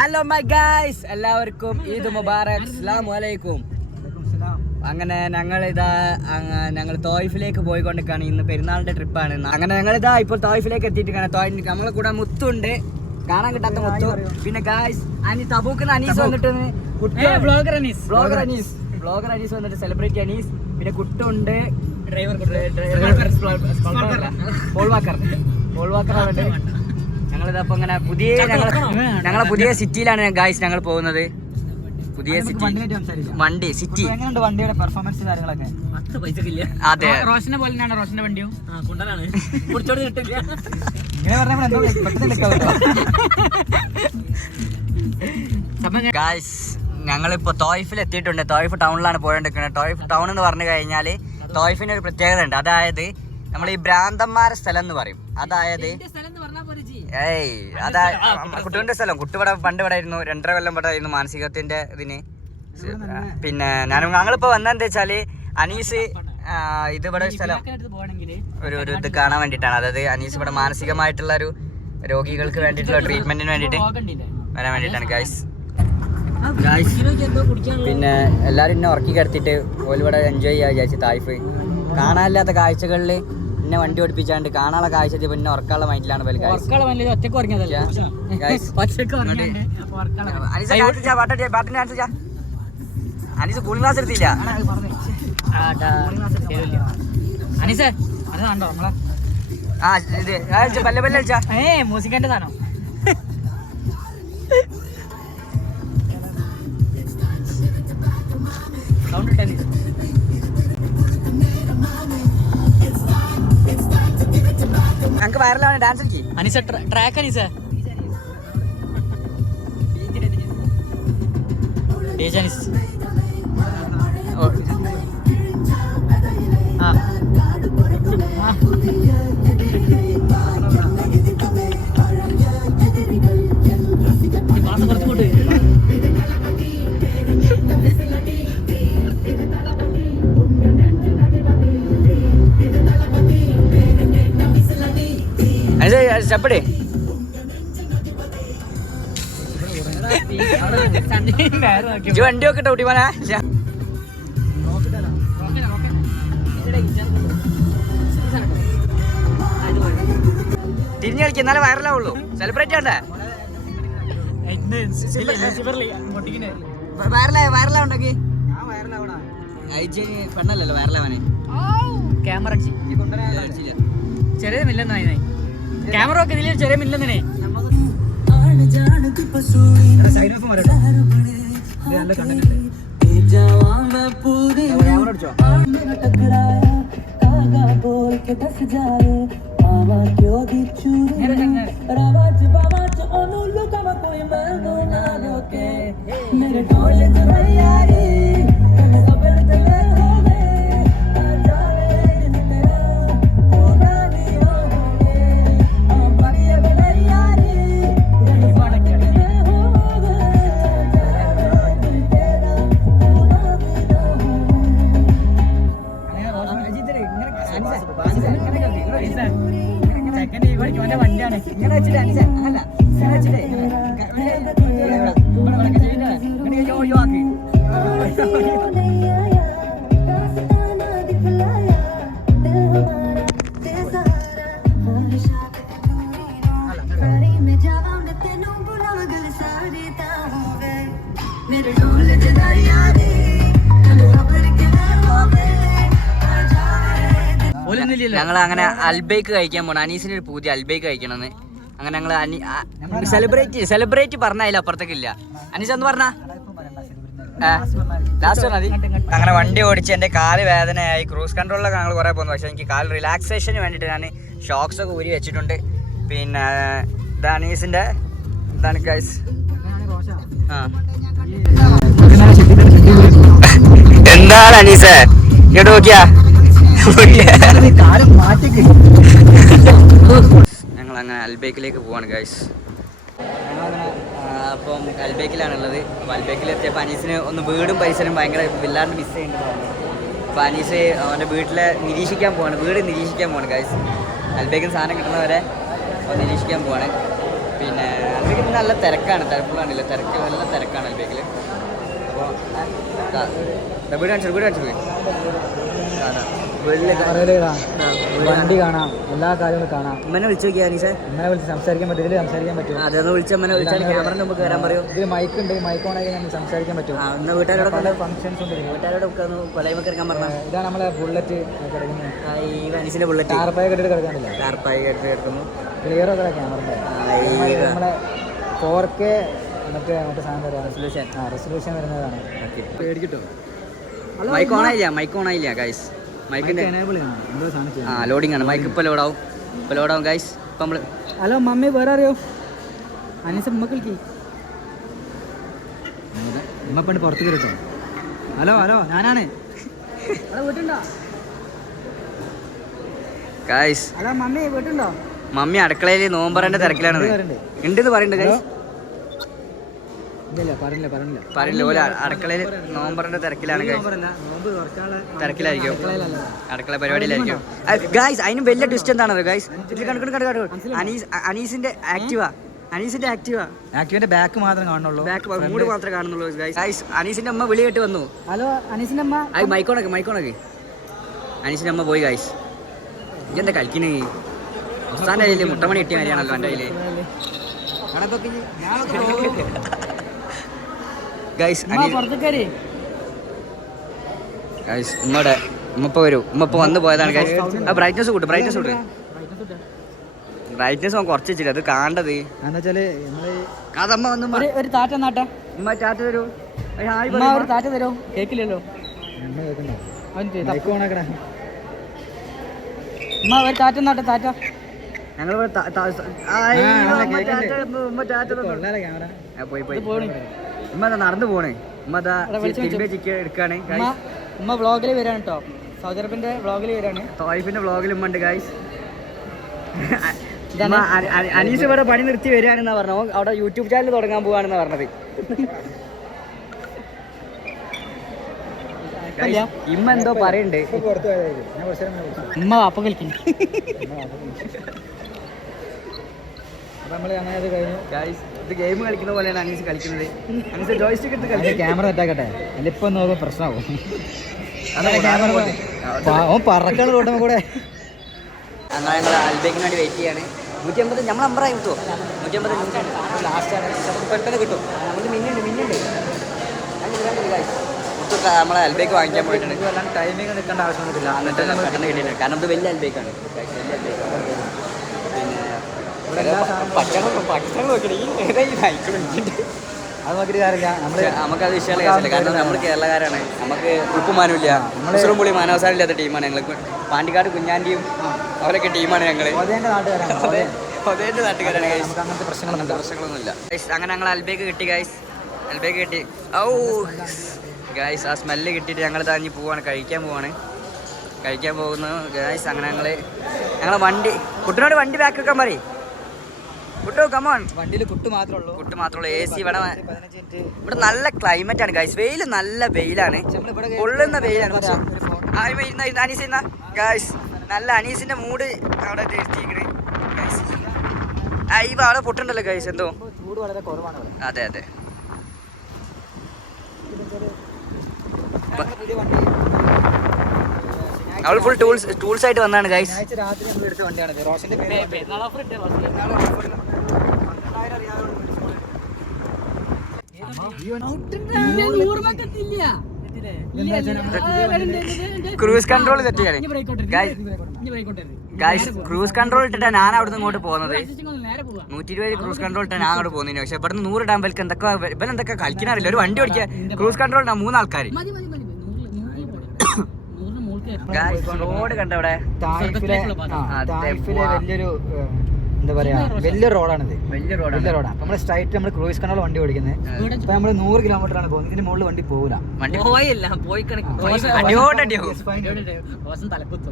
Hello my guys, എല്ലാവർക്കും ഈദ് മുബാറക്, അസ്സലാമു അലൈക്കും. അങ്ങനെ ഞങ്ങൾ തോയിഫിലേക്ക് പോയിക്കൊണ്ടിരിക്കുകയാണ്. ഇന്ന് പെരുന്നാളിന്റെ ട്രിപ്പാണ്. അങ്ങനെ ഞങ്ങളിതാ ഇപ്പോൾ തോയിഫിലേക്ക് എത്തിയിട്ടാണ്. നമ്മളെ കൂടെ മുത്തുണ്ട്, കാണാൻ കിട്ടാത്ത മുത്തു. പിന്നെ ഗൈസ് തബൂക്ക് അനീസ് വന്നിട്ട് ബ്ലോഗർ അനീസ് വന്നിട്ട് സെലിബ്രിറ്റി അനീസ്. പിന്നെ കുട്ടുണ്ട്, പോൾ വാക്കർ ആണ്. ഞങ്ങളിതപ്പോ ഇങ്ങനെ ഞങ്ങളെ പുതിയ സിറ്റിയിലാണ് ഗൈസ് ഞങ്ങൾ പോകുന്നത്. പുതിയ സിറ്റി വണ്ടി സിറ്റി. വണ്ടിയുടെ പെർഫോമൻസ് കാര്യങ്ങളൊക്കെ അതെ, റോഷനെ പോലെ തന്നെയാണ്. റോഷന്റെ വണ്ടിയും ഗൈസ് ഞങ്ങളിപ്പോ തോയിഫിൽ എത്തിയിട്ടുണ്ട്. തോയിഫ് ടൗണിലാണ് പോയിക്കൊണ്ടിരിക്കുന്നത്. തോയിഫ് ടൗൺ എന്ന് പറഞ്ഞു കഴിഞ്ഞാല് തോയിഫിന് ഒരു പ്രത്യേകത ഉണ്ട്. അതായത് നമ്മൾ ഈ ഭ്രാന്തന്മാരുടെ സ്ഥലം എന്ന് പറയും. അതായത് കുട്ടുവിന്റെ സ്ഥലം. കുട്ടുവിടെ പണ്ട് ഇവിടെ ആയിരുന്നു, 2.5 കൊല്ലം ഇവിടെ ആയിരുന്നു മാനസികത്തിന്റെ ഇതിന്. പിന്നെ ഞങ്ങളിപ്പോ വന്നെന്താ വെച്ചാല് അനീസ് ഇതിവിടെ സ്ഥലം ഒരു ഇത് കാണാൻ വേണ്ടിയിട്ടാണ്. അതായത് അനീസ് ഇവിടെ മാനസികമായിട്ടുള്ള ഒരു രോഗികൾക്ക് വേണ്ടിയിട്ടുള്ള ട്രീറ്റ്മെന്റിന് വേണ്ടിയിട്ട് വരാൻ വേണ്ടിയിട്ടാണ് ഗൈസ്. പിന്നെ എല്ലാരും എന്നെ ഉറക്കി കിടത്തിട്ട് ഓലിവിടെ എൻജോയ് ചെയ്യാൻ വിചാരിച്ചു. തായ്ഫ് കാണാനില്ലാത്ത കാഴ്ചകളിൽ എന്നെ വണ്ടി ഓടിപ്പിച്ചാണ്ട് കാണാനുള്ള കാഴ്ച പിന്നെ ഉറക്കാനുള്ള മൈൻഡിലാണ്. അനീസ് കൂളിംഗ് ക്ലാസ് എടുത്തില്ല. പല്ല കളിച്ചാ മ്യൂസിക്കിന്റെ സാധനം. ഞങ്ങൾക്ക് വൈറലാണ് ഡാൻസ് കളിക്ക്. അനീസ ട്രാക്ക് അനീസ അനീസ് സ്റ്റെപ്പടേ വണ്ടി ഒക്കെ ഇട്ടോ കുട്ടിമാനാ. തിരിഞ്ഞു കളിക്കുക, എന്നാലേ വൈറലാവുള്ളൂ. സെലിബ്രേറ്റ് ചെയ്യണ്ടേ? വൈറലാവുണ്ടാക്കി പെണ്ണല്ലോ വൈറലാവാന്. ക്യാമറ ചെറിയ മില്ലെന്നായി. ക്യാമറ ഒക്കെ ഇതിൽ ചെറിയ മില്ലെന്നേ. വണ്ടിയാണ് ഇങ്ങനെ വെച്ചിട്ട് അല്ല ഒഴിവാക്കി. ഞങ്ങൾ അങ്ങനെ അൽബേക്ക് കഴിക്കാൻ പോണം. അനീസിന് ഒരു പുതിയ അൽബേക്ക് കഴിക്കണമെന്ന്. അങ്ങനെ ഞങ്ങൾ സെലിബ്രേറ്റ് പറഞ്ഞ അതിൽ അപ്പുറത്തേക്കില്ല. അനീസ് ഒന്ന് പറഞ്ഞ ലാസ്റ്റ് പറഞ്ഞാൽ മതി. അങ്ങനെ വണ്ടി ഓടിച്ച് എൻ്റെ കാല് വേദനയായി. ക്രൂസ് കൺട്രോളിലൊക്കെ ഞങ്ങൾ കുറേ പോകുന്നു. പക്ഷേ എനിക്ക് കാല് റിലാക്സേഷന് വേണ്ടിയിട്ട് ഞാൻ ഷോക്സ് ഒക്കെ ഊരി വെച്ചിട്ടുണ്ട്. പിന്നെ ഇത് അനീസിൻ്റെ ഇതാണ് ഗൈസ്. എന്താണ് അനീസേ ഇങ്ങോട്ട് നോക്കിയാ? ഞങ്ങൾ അങ്ങനെ അൽബേക്കിലേക്ക് പോവാണ് ഗൈസ്. അപ്പം അൽബേക്കിലാണുള്ളത്. അപ്പോൾ അൽബേക്കിലെത്തിയപ്പോൾ അനീസിന് ഒന്ന് വീടും പരിസരം ഭയങ്കര വല്ലാണ്ട് മിസ് ചെയ്യുന്നുണ്ട്. അപ്പോൾ അനീസ് അവൻ്റെ വീട്ടിലെ നിരീക്ഷിക്കാൻ പോവാണ്. വീട് നിരീക്ഷിക്കാൻ പോവാണ് ഗൈസ്. അൽബേക്കിന് സാധനം കിട്ടുന്നവരെ നിരീക്ഷിക്കാൻ പോവാണ്. പിന്നെ അൽബേക്കിൽ നല്ല തിരക്കാണ്, തിരക്കുള്ളാണില്ല, തിരക്ക് നല്ല തിരക്കാണ് അൽബേക്കിൽ. അപ്പോൾ വീട് കാണിച്ചു വണ്ടി കാണാം, എല്ലാ കാര്യങ്ങളും കാണാം. ഉമ്മനെ വിളിച്ചു നോക്കിയാ അനീസേ? ഉമ്മനെ വിളിച്ച് സംസാരിക്കാൻ പറ്റും, ഇതിൽ സംസാരിക്കാൻ പറ്റും. അതൊന്ന് വിളിച്ച് അമ്മനെ വിളിച്ചാൽ ക്യാമറ നമുക്ക് വരാൻ പറയൂ. ഇതിൽ മൈക്കുണ്ട്, മൈക്ക് ഓണാക്കി നമുക്ക് സംസാരിക്കാൻ പറ്റും. ഇന്ന് വീട്ടുകാരോട് പല ഫംഗ്ഷൻസ് ഉണ്ട്. വീട്ടുകാരോടൊക്കെ ഒന്ന് കൊലയുമൊക്കെ എടുക്കാൻ പറഞ്ഞാൽ ഇതാണ് നമ്മളെ ബുള്ളറ്റ് കിടക്കുന്നത്. ഈ അനീസിന്റെ ബുള്ളറ്റ് ടാർപ്പായ കെട്ടിട്ട് കിടക്കാനില്ല, ടാർപ്പായി കിടക്കുന്നു. ക്ലിയർ ഒക്കെ ക്യാമറ. നമ്മളെ 4K മറ്റേ സാധനം റെസൊല്യൂഷൻ വരുന്നതാണ്. പേടിക്കിട്ടോ? മൈക്ക് ഓണായില്ല ഗൈസ്. മൈക്കിന്റെ ലോഡിംഗ് ആണ്. മൈക്ക് ഇപ്പോൾ ലോഡാവും ഗൈസ്. ഇപ്പം നമ്മള് ഹലോ മമ്മി വേറെ അറിയോ? അനീസ ഉമ്മ കളിക്കി ഉമ്മ പണ്ട് പുറത്ത് കയറിട്ടോ. ഹലോ ഞാനാണ്. വീട്ടുണ്ടോ ഗൈസ്? ഹലോ മമ്മി വീട്ടുണ്ടോ? മമ്മി അടുക്കളയിൽ നോമ്പറന്റെ തിരക്കിലാണ്. ഉണ്ടെന്ന് പറയുന്നുണ്ട് ഗൈസ്. പറഞ്ഞില്ല പോലെ അടുക്കളയിൽ നോമ്പറിന്റെ തിരക്കിലാണ്. തിരക്കിലായിരിക്കും, അടുക്കള പരിപാടിയിലായിരിക്കും ഗൈസ്. അതിനും വലിയ ട്വിസ്റ്റ് എന്താണത് ഗൈസ്? അനീസിന്റെ ആക്ടിവാന്റെ ബാക്ക് മാത്രം കാണുന്നുള്ളൂ, മൂഡ് മാത്രമേ കാണുന്നുള്ളൂ ഗൈസ്. അനീസിന്റെ അമ്മ വിളി കേട്ട് വന്നു. ഹലോ അനീസിന്റെ അമ്മ. മൈക്കോണക്ക് അനീസിന്റെ അമ്മ പോയി ഗൈസ്. ഇതെന്താ കളിക്കണേ? അവസാനം കയ്യില് മുട്ടമണി കിട്ടിയ മാതിരിയാണല്ലോ എൻ്റെ കയ്യില് ഗൈസ്. ഉമ്മ വരൂ. ഉമ്മ വന്ന് പോയതാണ് ഗൈസ്. ബ്രൈറ്റ്നസ് കൂട്ടും. ബ്രൈറ്റ്നസ് കുറച്ച് വെച്ചിട്ട് അത് കാണേണ്ടത്. അതമ്മ വന്ന് ഒരു താറ്റ നാട്ടെ. ഉമ്മ ടാറ്റ തരൂ. ഒരു താറ്റ തരോ? കേക്കില്ലല്ലോ. ഉമ്മ ഒരു താറ്റ നാട്ടെ. താറ്റ ഞങ്ങൾ പോയി. ഉമ്മ നടന്നു പോണേ. ഉമ്മ ചിക്കൻ എടുക്കാണ്. ഉമ്മ വ്ളോഗിൽ വരാണ് കേട്ടോ. സൗദി അറേബ്യന്റെ വ്ളോഗിൽ വരാണ്. തോയിഫിന്റെ വ്ളോഗിൽ ഉമ്മ ഉണ്ട് ഗൈസ്. അനീസ് ഇവിടെ പണി നിർത്തി വരികയാണെന്നാ പറഞ്ഞു. അവിടെ യൂട്യൂബ് ചാനൽ തുടങ്ങാൻ പോവാണെന്നാ പറഞ്ഞത്. ഇമ്മ എന്തോ പറയണ്ട്. ഉമ്മ വാപ്പ കളിക്കുന്നു. ഇത് ഗെയിം കളിക്കുന്ന പോലെയാണ് അനീസ് കളിക്കുന്നത്. അനീസ് ജോയ്സ്റ്റിക്ക് എടുത്ത് കളിക്കും. ക്യാമറ സെറ്റാക്കട്ടെ, ഇപ്പൊ നോക്കുമ്പോ പ്രശ്നമാവും. പറക്കാണ് റോട്ടുമ്പോ കൂടെ. അങ്ങനെ ഞങ്ങൾ അൽബേക്കിന് വേണ്ടി വെയിറ്റ് ചെയ്യാണ്. 150 നമ്മൾ അമ്പറായി കിട്ടുമോ? 150 ലാസ്റ്റാണ്. പെട്ടെന്ന് കിട്ടും. മിന്നുണ്ട്. നമ്മളെ അൽബേക്ക് വാങ്ങിക്കാൻ പോയിട്ടുണ്ട്. ടൈമിങ് നിൽക്കേണ്ട ആവശ്യമൊന്നുമില്ല. എന്നിട്ട് പെട്ടെന്ന് കിട്ടിയിട്ടുണ്ട്. കാരണം ഇത് വലിയ അൽബേക്കാണ്. അത് നോക്കിയിട്ട് കാര്യമില്ല. നമുക്കത് വിഷയമുള്ള കേസല്ല. കാരണം നമ്മൾ കേരളക്കാരാണ്. നമുക്ക് ഉപ്പുമാനുമില്ല, മുസ്ലിം പുളി മാനവസാരമില്ലാത്ത ടീമാണ് ഞങ്ങൾ. പാണ്ടിക്കാട് കുഞ്ഞാൻ്റെയും അവരൊക്കെ ടീമാണ് ഞങ്ങൾ. നാട്ടുകാരാണ്. അങ്ങനത്തെ പ്രശ്നങ്ങളൊന്നുമില്ല. അങ്ങനെ ഞങ്ങൾ അൽബേക്ക് കിട്ടി ഗൈസ്. ഔ ഗൈസ്, ആ സ്മെല്ല് കിട്ടിയിട്ട് ഞങ്ങൾ താങ്ങി പോവാണ്. കഴിക്കാൻ പോകുന്നു ഗൈസ്. അങ്ങനെ ഞങ്ങളെ വണ്ടി കുട്ടിനോട് വണ്ടി ബാക്ക് വെക്കാൻ പറയും. കുട്ടു കമോൺ. വണ്ടിയിൽ കുട്ട് മാത്രമേ ഉള്ളൂ. AC ഇവിടെ നല്ല ക്ലൈമറ്റ് ആണ് ഗൈസ്. നല്ല വെയിലാണ്, പൊള്ളുന്ന വെയിലാണ്. അനീസ് ഗൈസ്, നല്ല അനീസിന്റെ മൂഡ് അവിടെ എത്തിയിരിക്കണേ ഗൈസ്. അവിടെ പൊട്ടുണ്ടല്ലോ ഗൈസ്. എന്തോ ചൂട് വളരെ കുറവാണ്. അതെ. അവൾ ഫുൾ ടൂൾസ് ആയിട്ട് വന്നാണ് ഗൈസ്. രാത്രി നമ്മൾ എടുത്ത വണ്ടിയാണ് റോഷന്റെ ക്രൂസ് കൺട്രോൾ തെറ്റിയാണ് ഗൈസ്. ക്രൂസ് കൺട്രോൾ ഇട്ടിട്ടാണ് ഞാൻ അവിടെ നിന്ന് ഇങ്ങോട്ട് പോകുന്നത്. 120 ക്രൂസ് കൺട്രോൾ ഇട്ടാണ് ഞാൻ അങ്ങോട്ട് പോകുന്നതിന്. പക്ഷെ ഇവിടെ നിന്ന് 100 ഇടാൻ ബൽക്ക് എന്തൊക്കെ കളിക്കാറില്ല. ഒരു വണ്ടി ഓടിക്കുക ക്രൂസ് കൺട്രോൾ ഇട്ടാ 3 ആൾക്കാർ. റോഡ് കണ്ട അവിടെ വലിയൊരു എന്താ പറയാ, വലിയ റോഡാണിത്. വലിയ റോഡാണ്. നമ്മൾ സ്ട്രൈറ്റ് നമ്മൾ ക്രൂസ് കൺട്രോൾ വണ്ടി ഓടിക്കുന്നത്. ഇപ്പൊ നമ്മൾ 100 കിലോമീറ്റർ ആണ് പോകുന്നത്. ഇതിന് മുകളിൽ വണ്ടി പോകില്ല.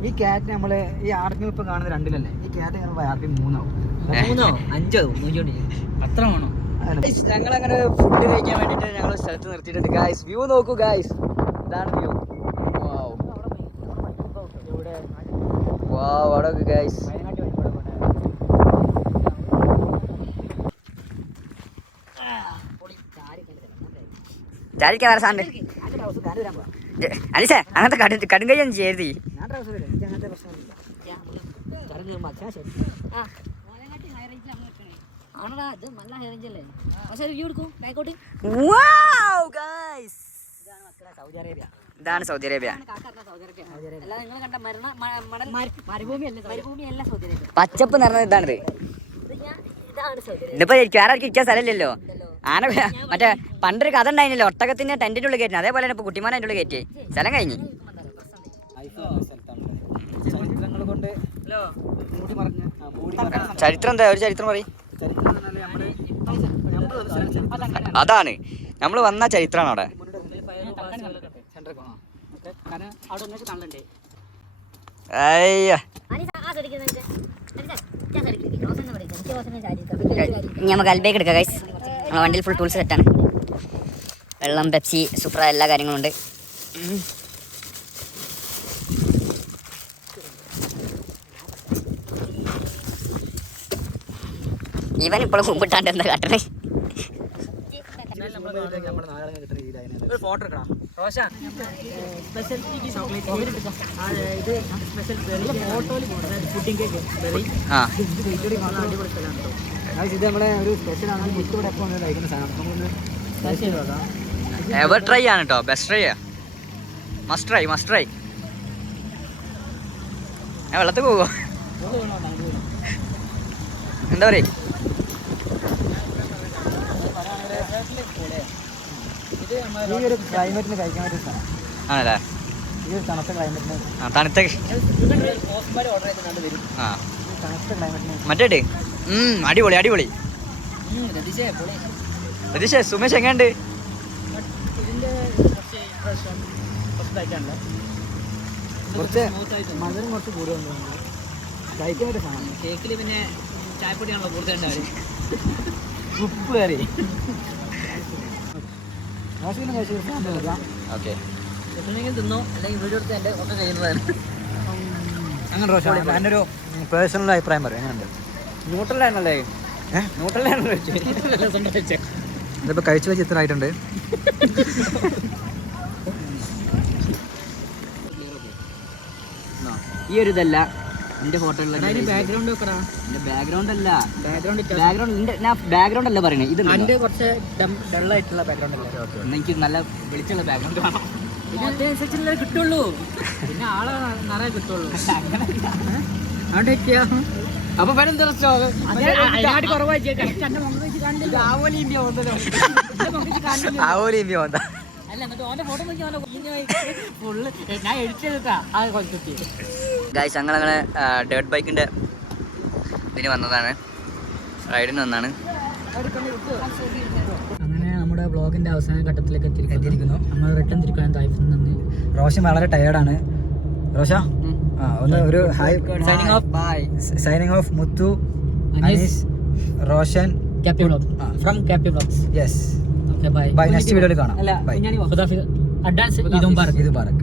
ഈ ക്യാറ്റ് നമ്മള് ഈ ആർപി ഇപ്പൊ കാണുന്നത് 2-ലല്ലേ, ഈ ക്യാറ്റ് ആർപി 3-ആവും. 5 അത്ര വേണോ? ഞങ്ങളങ്ങനെ ഫുഡ് കഴിക്കാൻ വേണ്ടിട്ട് ഞങ്ങൾ സ്ഥലത്ത് നിർത്തിയിട്ടുണ്ട് ഗായ്സ്. വ്യൂ നോക്കൂ ഗായ്സ്, ഇതാണ് വ്യൂ. അവിടെ ഗായ്സ് ചാരിക്കാൻ വേറെ സാധനം അനീസേ അങ്ങനത്തെ കടുങ്കയ്യൊന്നും ചെയ്യരുത്. ഇതാണ് സൗദി അറേബ്യ. പച്ചപ്പ് നിറഞ്ഞത് ഇതാണിത്. ഇതിപ്പോ വേറെ ആർക്കും ഇരിക്കാൻ സ്ഥലമില്ലല്ലോ. ആന മറ്റേ പണ്ടൊരു കഥ ഉണ്ടായിരുന്നല്ലോ, ഒട്ടകത്തിന്റെ ടെന്റിന്റെ ഉള്ളിൽ കയറ്റി. അതേപോലെ തന്നെ ഇപ്പൊ കുട്ടിമാനെ അതിന്റെ ഉള്ളിൽ കയറ്റി. സ്ഥലം കഴിഞ്ഞു. ചരിത്രം എന്താ? ഒരു ചരിത്രം പറയും. അതാണ് നമ്മള് വന്ന ചരിത്രമാണ് അവിടെ. നമുക്ക് അൽബേക്ക് എടുക്കാം ഗൈസ്. നമ്മളെ വണ്ടിയിൽ ഫുൾ ടൂൾസ് സെറ്റാണ്. വെള്ളം, പെപ്സി, സുപ്ര എല്ലാ കാര്യങ്ങളും ഉണ്ട്. ഇവൻ ഇപ്പോഴും മുമ്പിട്ടാണ്ട് എന്താ കാട്ടണേ? ഇത് നമ്മളെ ഒരു സ്പെഷ്യലാണ്. കഴിക്കുന്ന സാധനം എവർ ട്രൈ ആണ് കേട്ടോ. Best try. Must try. ഞാൻ വെള്ളത്തിൽ പോവോ? എന്താ പറയ? ഈ ഒരു ക്ലൈമറ്റിന് കഴിക്കാൻ പറ്റിയ സാധനം ആണല്ലേ? ഈ ഒരു തണുത്ത ക്ലൈമറ്റിന് തണുത്ത തണുത്ത ക്ലൈമറ്റിന് മറ്റേ അടിപൊളി. രതീഷേ, സുമേഷ് എങ്ങനെയുണ്ട്? കുറച്ച് മധുരം കുറച്ച് കൂടുതൽ കഴിക്കാൻ പറ്റിയ സാധനം. കേക്കിൽ പിന്നെ ചായപ്പൊടിയാണല്ലോ കൂടുതൽ. ഉപ്പ് കറി തിന്നോ, അല്ലെങ്കിൽ വീഡിയോ എടുത്ത് എൻ്റെ ഒക്കെ കഴിയുന്നതാണ്. അങ്ങനെ റോഷ എൻ്റെ ഒരു പേഴ്സണൽ അഭിപ്രായം പറയും. എങ്ങനെയുണ്ട്? ന്യൂട്രലാണല്ലേ? ന്യൂട്രലാണല്ലോ ഇതിപ്പോൾ കഴിച്ചു വെച്ച് ഇത്ര ആയിട്ടുണ്ട്. ഈ ഒരു ഇതല്ല എന്റെ ഫോട്ടോയിലുള്ള ബാക്ക്ഗ്രൗണ്ട് വെക്കടാ. എന്റെ ബാക്ക്ഗ്രൗണ്ട് അല്ല, ബാക്ക്ഗ്രൗണ്ട് അല്ല പറയണേ. ഇത് കുറച്ച് ഡള്ളായിട്ടുള്ള ബാക്ക്ഗ്രൗണ്ട് അല്ലേ? എനിക്ക് നല്ല വെളിച്ചുള്ള ബാക്ക്ഗ്രൗണ്ട് വേണം. പിന്നെ അതനുസരിച്ചുള്ള കിട്ടുള്ളൂ. പിന്നെ ആളെ നിറയെ കിട്ടുള്ളൂ. അപ്പൊ ഗൈസ് ഞങ്ങളങ്ങനെ ഡേർട്ട് ബൈക്കിന്റെ ഇതിന് വന്നതാണ്, റൈഡിന് വന്നാണ്. അങ്ങനെ നമ്മുടെ വ്ളോഗിന്റെ അവസാന ഘട്ടത്തിലേക്ക് എത്തിയിരിക്കുന്നു. നമ്മൾ റിട്ടേൺ തിരിക്കാൻ തായ്ഫിൽ നിന്ന്. റോഷൻ വളരെ ടയേർഡാണ്. റോഷ ഒന്ന് ഒരു hi. Signing off Muthu, Anees, Roshan, from Kappi vlogs. Yes. Okay bye. Bye. Next വീഡിയോയിൽ കാണാം. അഡ്വാൻസ് ഈദ് മുബാറക്.